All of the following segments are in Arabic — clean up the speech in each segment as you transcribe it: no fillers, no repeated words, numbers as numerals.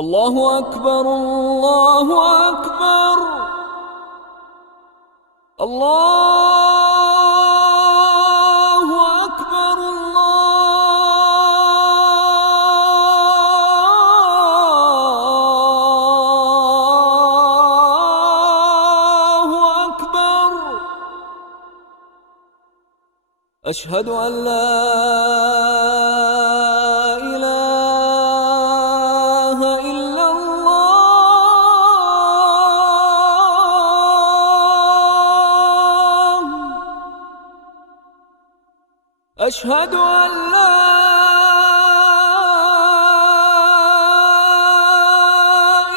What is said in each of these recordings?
الله أكبر الله أكبر الله أكبر الله أكبر. أشهد أن لا إله إلا الله. أشهد أن لا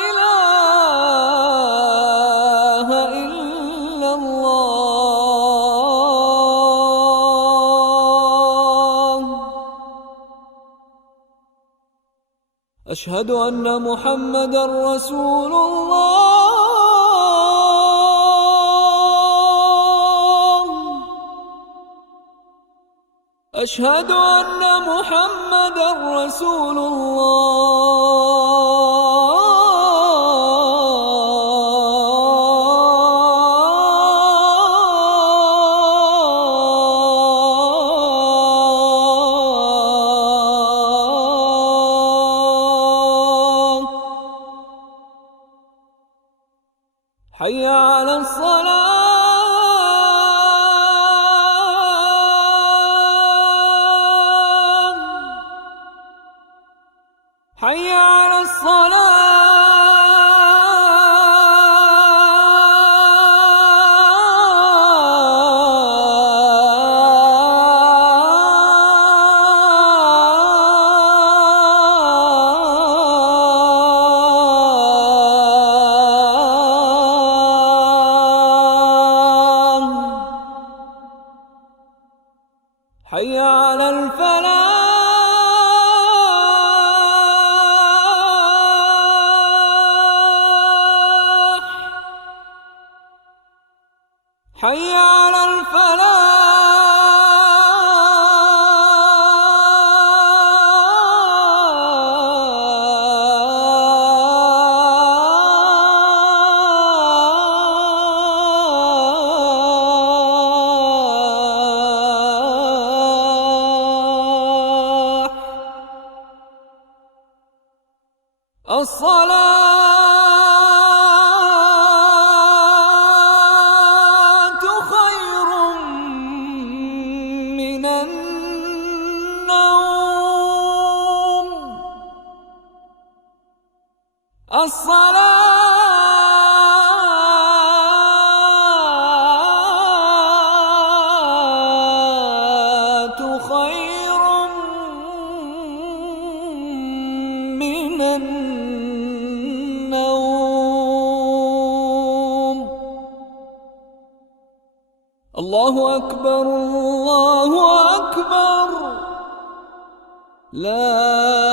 إله إلا الله. أشهد أن محمدًا رسول الله. أشهد أن محمدًا رسول الله. حي على الصلاة. حي على الصلاة. حي على الفلاح. حي على الفلاح. الصلاة خير من النوم. الصلاة خير من النوم. الله أكبر الله أكبر. لا